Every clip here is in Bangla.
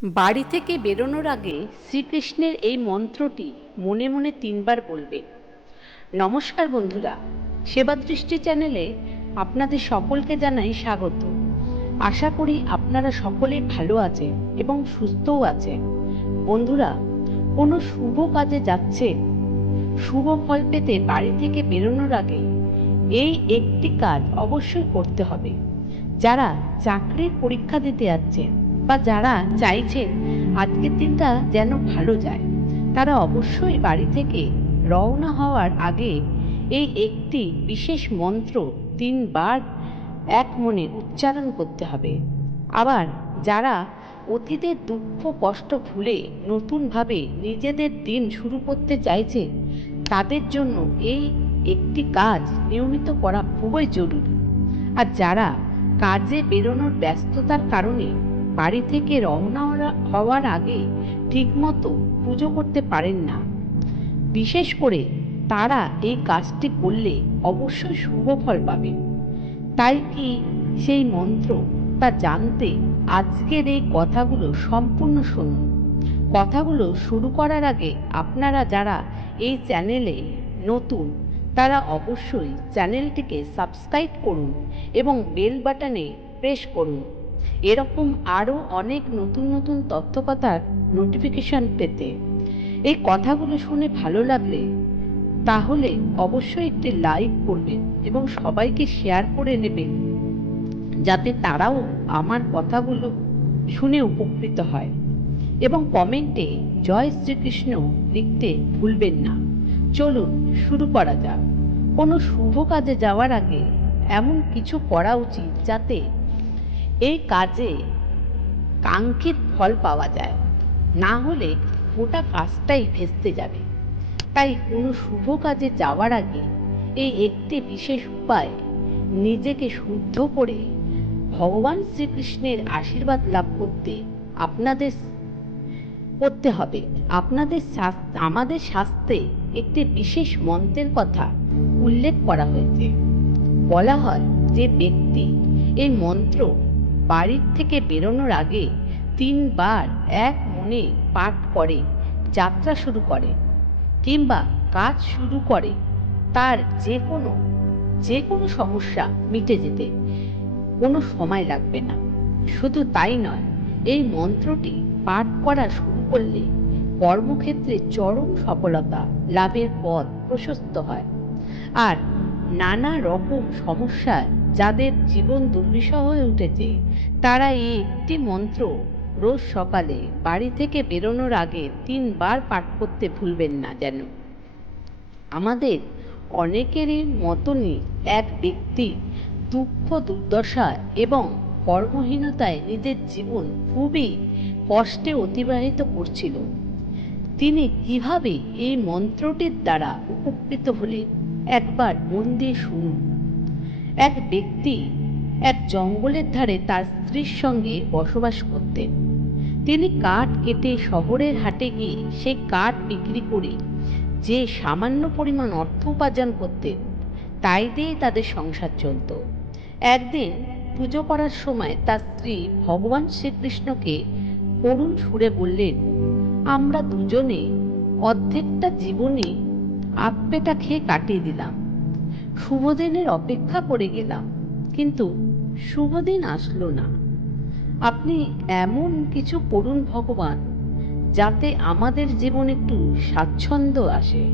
বাড়ি থেকে বেরোনোর আগে শ্রীকৃষ্ণের এই মন্ত্রটি মনে মনে 3বার বলবেন। নমস্কার বন্ধুরা, সেবাদৃষ্টি চ্যানেলে আপনাদের সকলকে জানাই স্বাগত। আশা করি আপনারা সকলেই ভালো আছেন এবং সুস্থও আছেন। বন্ধুরা, কোনো শুভ কাজে যাচ্ছে, শুভ ফল পেতে বাড়ি থেকে বেরোনোর আগে এই একটি কাজ অবশ্যই করতে হবে। যারা চাকরির পরীক্ষা দিতে যাচ্ছেন বা যারা চাইছেন আজকের দিনটা যেন ভালো যায়, তারা অবশ্যই বাড়ি থেকে রওনা হওয়ার আগে এই একটি বিশেষ মন্ত্র 3বার এক মনে উচ্চারণ করতে হবে। আবার যারা অতীতের দুঃখ কষ্ট ভুলে নতুনভাবে নিজেদের দিন শুরু করতে চাইছে, তাদের জন্য এই একটি কাজ নিয়মিত করা খুবই জরুরি। আর যারা কাজে বেরোনোর ব্যস্ততার কারণে বাড়ি থেকে রওনা হওয়ার আগে ঠিকমতো পুজো করতে পারেন না, বিশেষ করে তারা এই কাজটি করলে অবশ্যই শুভ ফল পাবেন। তাই কি সেই মন্ত্র তা জানতে আজকের এই কথাগুলো সম্পূর্ণ শুনুন। কথাগুলো শুরু করার আগে আপনারা যারা এই চ্যানেলে নতুন, তারা অবশ্যই চ্যানেলটিকে সাবস্ক্রাইব করুন এবং বেল বাটনে প্রেস করুন এরকম আরও অনেক নতুন নতুন তথ্যকথার নোটিফিকেশন পেতে। এই কথাগুলো শুনে ভালো লাগলে তাহলে অবশ্যই একটি লাইক করবেন এবং সবাইকে শেয়ার করে নেবেন, যাতে তারাও আমার কথাগুলো শুনে উপকৃত হয়। এবং কমেন্টে জয় শ্রীকৃষ্ণ লিখতে ভুলবেন না। চলুন শুরু করা যাক। কোনো শুভ কাজে যাওয়ার আগে এমন কিছু করা উচিত যাতে এই কাজে কাঙ্ক্ষিত ফল পাওয়া যায়, না হলে গোটা কাজটাই ভেস্তে যাবে। তাই কোনো শুভ কাজে যাওয়ার আগে এই একটি বিশেষ উপায় নিজেকে শুদ্ধ করে ভগবান শ্রীকৃষ্ণের আশীর্বাদ লাভ করতে আপনাদের করতে হবে। আমাদের শাস্ত্রে একটি বিশেষ মন্ত্রের কথা উল্লেখ করা হয়েছে। বলা হয়, যে ব্যক্তি এই মন্ত্র বাড়ির থেকে বেরোনোর আগে 3বার এক মনে পাঠ করে যাত্রা শুরু করে কিংবা কাজ শুরু করে, তার যে কোনো সমস্যা মিটে যেতে কোনো সময় লাগবে না। শুধু তাই নয়, এই মন্ত্রটি পাঠ করা শুরু করলে কর্মক্ষেত্রে চরম সফলতা লাভের পথ প্রশস্ত হয়। আর নানা রকম সমস্যায় যাদের জীবন দুর্বিষহ হয়ে উঠেছে, তারা এই একটি মন্ত্র রোজ সকালে বাড়ি থেকে বেরোনোর আগে 3বার পাঠ করতে ভুলবেন না যেন। আমাদের অনেকেরই মতনই এক ব্যক্তি দুঃখ দুর্দশা এবং কর্মহীনতায় নিজের জীবন খুবই কষ্টে অতিবাহিত করছিল। তিনি কিভাবে এই মন্ত্রটির দ্বারা উপকৃত হলেন একবার মন দিয়ে শুনুন। এক ব্যক্তি এক জঙ্গলের ধারে তার স্ত্রীর সঙ্গে বসবাস করতেন। তিনি কাঠ কেটে শহরের হাটে গিয়ে সেই কাঠ বিক্রি করে যে সামান্য পরিমাণ অর্থ উপার্জন করতেন, তাই দিয়ে তাদের সংসার চলত। একদিন পুজো করার সময় তার স্ত্রী ভগবান শ্রীকৃষ্ণকে করুণ সুরে বললেন, আমরা দুজনে অর্ধেকটা জীবনে আপেটা খেয়ে কাটিয়ে দিলাম, শুভদিনের অপেক্ষা করে গেলাম, কিন্তু শুভদিন আসলো না। আপনি এমন কিছু করুন ভগবান, যাতে আমাদের জীবনে একটু স্বাচ্ছন্দ্য আসে,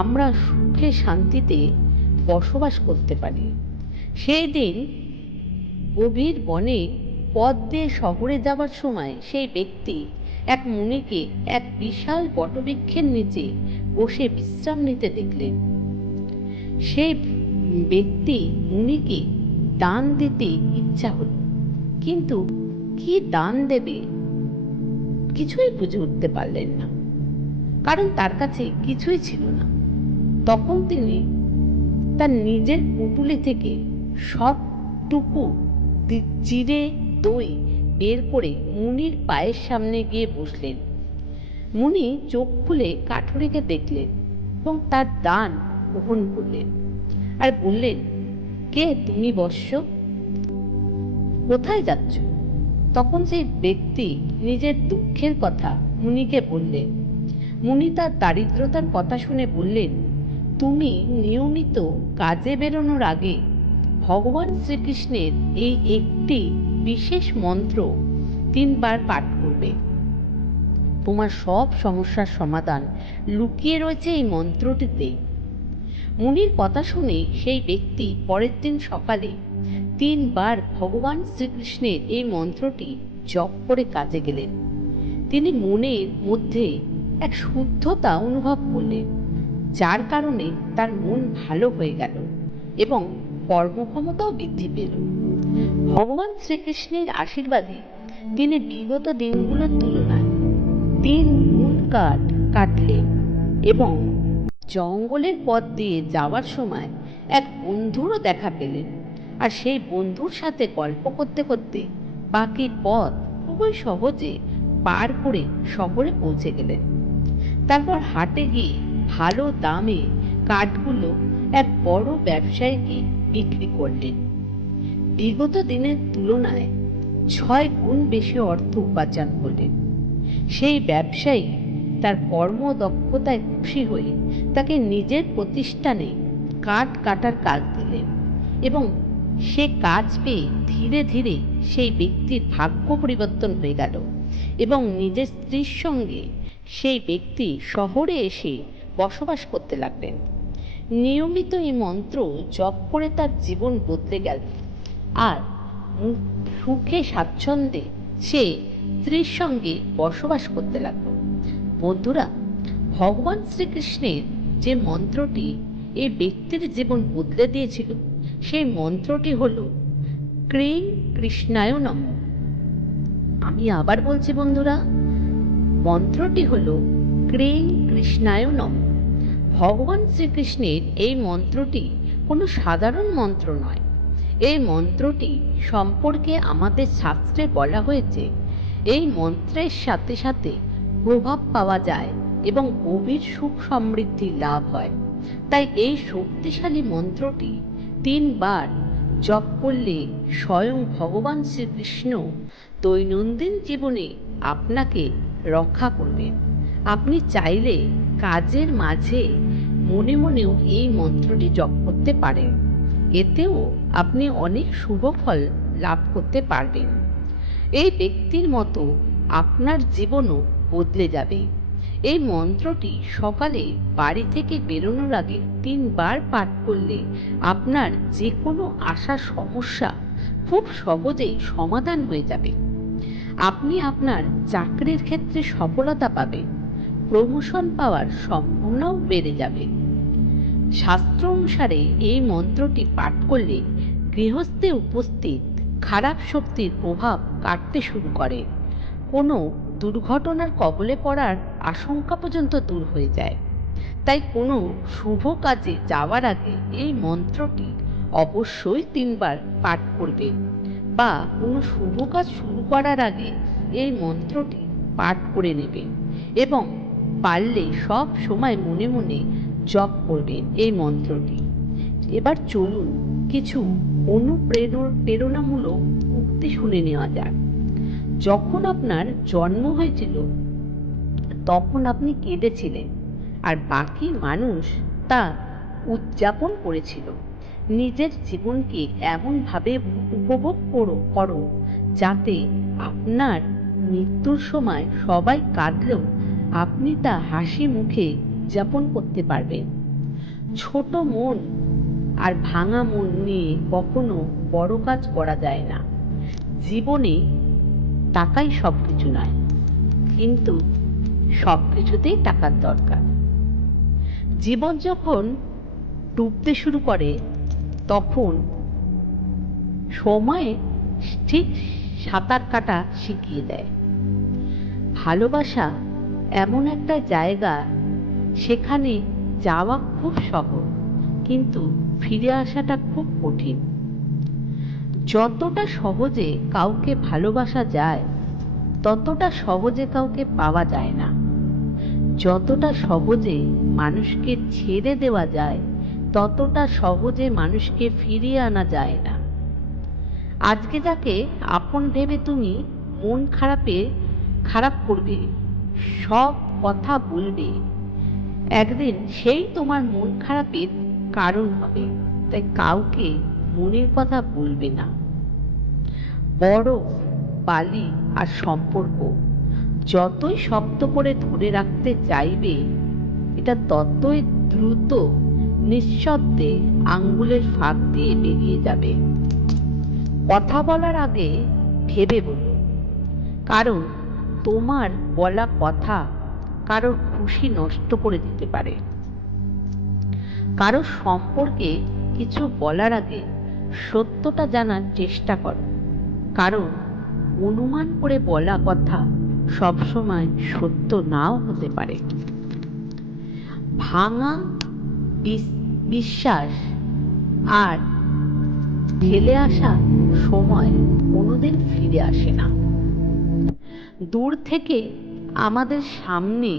আমরা সুখে শান্তিতে বসবাস করতে পারি। সেই দিন গভীর বনে পথ দিয়ে শহরে যাবার সময় সেই ব্যক্তি এক মুনিকে এক বিশাল বটবৃক্ষের নিচে বসে বিশ্রাম নিতে দেখলেন। সেই ব্যক্তি মুনিকে দান দিতে ইচ্ছা হল, কিন্তু কি দান দেবে কিছুই বুঝে উঠতে পারলেন না, কারণ তার কাছে কিছুই ছিল না। তখন তিনি তার নিজের পুঁটুলি থেকে সবটুকু চিড়ে দই বের করে মুনির পায়ের সামনে গিয়ে বসলেন। মুনি চোখ খুলে কাঠুরিকে দেখলেন এবং তার দান গ্রহণ করলেন আর বললেন, কে তুমি বৎস, কোথায় যাচ্ছ? তখন সেই ব্যক্তি নিজের দুঃখের কথা মুনিকে বললেন। মুনি তার দারিদ্রতার কথা শুনে বললেন, তুমি নিয়মিত কাজে বেরোনোর আগে ভগবান শ্রীকৃষ্ণের এই একটি বিশেষ মন্ত্র 3 বার পাঠ করবে। তোমার সব সমস্যার সমাধান লুকিয়ে রয়েছে এই মন্ত্রটিতে। মুনির কথা শুনে সেই ব্যক্তি পরের দিন সকালে 3 বার ভগবান শ্রীকৃষ্ণের এই মন্ত্রটি জপ করে কাজে গেলেন। তিনি মনের মধ্যে এক শুদ্ধতা অনুভব করলেন, যার কারণে তার মন ভালো হয়ে গেল এবং কর্মক্ষমতাও বৃদ্ধি পেল। ভগবান শ্রীকৃষ্ণের আশীর্বাদে তিনি বিগত দিনগুলোর তুলনায় 3 গুণ কাঠ কাটলেন এবং জঙ্গলের পথ দিয়ে যাওয়ার সময় এক বন্ধুরও দেখা পেলেন। আর সেই বন্ধুর সাথে গল্প করতে করতে বাকি পথ খুবই সহজে পার করে শহরে পৌঁছে গেলেন। তারপর হাটে গিয়ে ভালো দামে কাঠগুলো এক বড় ব্যবসায়ীকে বিক্রি করলেন। বিগত দিনের তুলনায় 6 গুণ বেশি অর্থ উপার্জন করলেন। সেই ব্যবসায়ী তার কর্মদক্ষতায় খুশি হয়ে তাকে নিজের প্রতিষ্ঠানে কাঠ কাটার কাজ দিলেন এবং সে কাজ পেয়ে ধীরে ধীরে সেই ব্যক্তির ভাগ্য পরিবর্তন হয়ে গেল এবং নিজের স্ত্রীর সঙ্গে সেই ব্যক্তি শহরে এসে বসবাস করতে লাগলেন। নিয়মিত এই মন্ত্র জপ করে তার জীবন বদলে গেল আর সুখে স্বাচ্ছন্দ্যে সে স্ত্রীর সঙ্গে বসবাস করতে লাগলো। বন্ধুরা, ভগবান শ্রীকৃষ্ণের যে মন্ত্রটি এই ব্যক্তির জীবন বদলে দিয়েছিল সেই মন্ত্রটি হল ক্রিং কৃষ্ণায় নমঃ। আমি আবার বলছি বন্ধুরা, মন্ত্রটি হল ক্রিং কৃষ্ণায় নমঃ। ভগবান শ্রীকৃষ্ণের এই মন্ত্রটি কোনো সাধারণ মন্ত্র নয়। এই মন্ত্রটি সম্পর্কে আমাদের শাস্ত্রে বলা হয়েছে, এই মন্ত্রের সাথে সাথে প্রভাব পাওয়া যায় এবং গভীর সুখ সমৃদ্ধি লাভ হয়। তাই এই শক্তিশালী মন্ত্রটি 3 বার জপ করলে স্বয়ং ভগবান শ্রীকৃষ্ণ দৈনন্দিন জীবনে আপনাকে রক্ষা করবেন। আপনি চাইলে কাজের মাঝে মনে মনেও এই মন্ত্রটি জপ করতে পারেন। এতেও আপনি অনেক শুভ ফল লাভ করতে পারবেন। এই ব্যক্তির মতো আপনার জীবনও বদলে যাবে। এই মন্ত্রটি সকালে বাড়ি থেকে বেরোনোর আগে 3 বার পাঠ করলে আপনার যে কোনো আসা সমস্যা খুব সহজেই সমাধান হয়ে যাবে। আপনি আপনার চাকরির ক্ষেত্রে সফলতা পাবেন, প্রমোশন পাওয়ার সম্ভাবনাও বেড়ে যাবে। শাস্ত্র অনুসারে এই মন্ত্রটি পাঠ করলে গৃহস্থে উপস্থিত খারাপ শক্তির প্রভাব কাটতে শুরু করে। কোনো দুর্ঘটনার কবলে পড়ার আশঙ্কা পর্যন্ত দূর হয়ে যায়। তাই কোনো শুভ কাজে যাওয়ার আগে এই মন্ত্রটি অবশ্যই 3 বার পাঠ করবেন বা কোনো শুভ কাজ শুরু করার আগে এই মন্ত্রটি পাঠ করে নেবেন এবং পারলে সব সময় মনে মনে জপ করবেন এই মন্ত্রটি। এবার চলুন কিছু অনুপ্রেরণামূলক উক্তি শুনে নেওয়া যাক। যখন আপনার জন্ম হয়েছিল তখন আপনি কেঁদেছিলেন আর বাকি মানুষ তা উদযাপন করেছিল। নিজের জীবনকে এমনভাবে উপভোগ করো যাতে আপনার মৃত্যুর সময় সবাই কাঁদলেও আপনি তা হাসি মুখে উদযাপন করতে পারবেন। ছোট মন আর ভাঙা মন নিয়ে কখনো বড় কাজ করা যায় না। জীবনে টাকাই সবকিছু নয়, কিন্তু সবকিছুতেই টাকার দরকার। জীবন যখন ডুবতে শুরু করে তখন সময় ঠিক সাঁতার কাটা শিখিয়ে দেয়। ভালোবাসা এমন একটা জায়গা, সেখানে যাওয়া খুব সহজ, কিন্তু ফিরে আসাটা খুব কঠিন। যতটা সহজে কাউকে ভালোবাসা যায় ততটা সহজে কাউকে পাওয়া যায় না। যতটা সহজে মানুষকে ছেড়ে দেওয়া যায় ততটা সহজে মানুষকে ফিরিয়ে আনা যায় না। আজকে যাকে আপন ভেবে তুমি মন খারাপ করবে, সব কথা বলবে। একদিন সেই তোমার মন খারাপের কারণ হবে। তাই কাউকে মনের কথা বলবে না। বরফ, বালি আর সম্পর্ক যতই শক্ত করে ধরে রাখতে চাইবে, এটা ততই দ্রুত নিঃশব্দে আঙ্গুলের ফাঁক দিয়ে বেরিয়ে যাবে। কথা বলার আগে ভেবে বলো, কারণ তোমার বলা কথা কারোর খুশি নষ্ট করে দিতে পারে। কারো সম্পর্কে কিছু বলার আগে সত্যটা জানার চেষ্টা করো, কারণ অনুমান করে বলা কথা সবসময় সত্য নাও হতে পারে। ভাঙা বিশ্বাস আর ফেলে আসা সময় কোনোদিন ফিরে আসে না। দূর থেকে আমাদের সামনে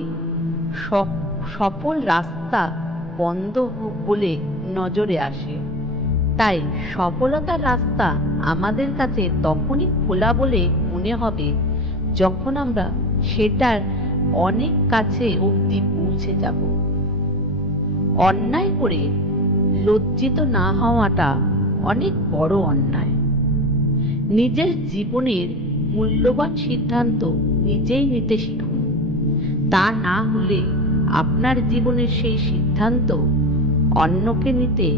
সফল রাস্তা বন্ধ বলে নজরে আসে, তাই সফলতার রাস্তা আমাদের কাছে তখনই খোলা বলে মনে হবে যখন আমরা সেটার অনেক কাছে অবধি পৌঁছে যাব। অন্যায় করে লজ্জিত না হওয়াটা অনেক বড় অন্যায়। নিজের জীবনের মূল্যবান সিদ্ধান্ত নিজেই নিতে শিখুন। তা না হলে আপনার জীবনের সেই সিদ্ধান্ত অন্যকে নিতে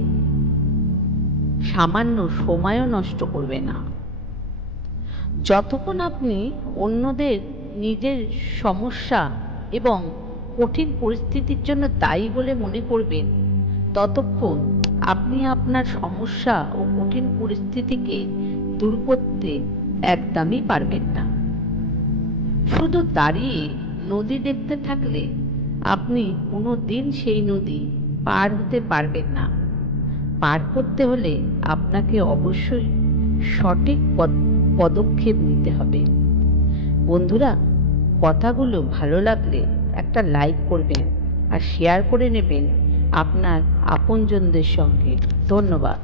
সামান্য সময়ও নষ্ট করবে না। যতক্ষণ আপনি অন্যদের নিজের সমস্যা এবং কঠিন পরিস্থিতির জন্য দায়ী বলে মনে করবেন, ততক্ষণ আপনি আপনার সমস্যা ও কঠিন পরিস্থিতিকে দূর করতে একদমই পারবেন না। শুধু দাঁড়িয়ে নদী দেখতে থাকলে আপনি কোনোদিন সেই নদী পার হতে পারবেন না। পার করতে হলে আপনাকে অবশ্যই সঠিক পদক্ষেপ নিতে হবে। বন্ধুরা, কথাগুলো ভালো লাগলে একটা লাইক করবেন আর শেয়ার করে নেবেন আপনার আপনজনদের সঙ্গে। ধন্যবাদ।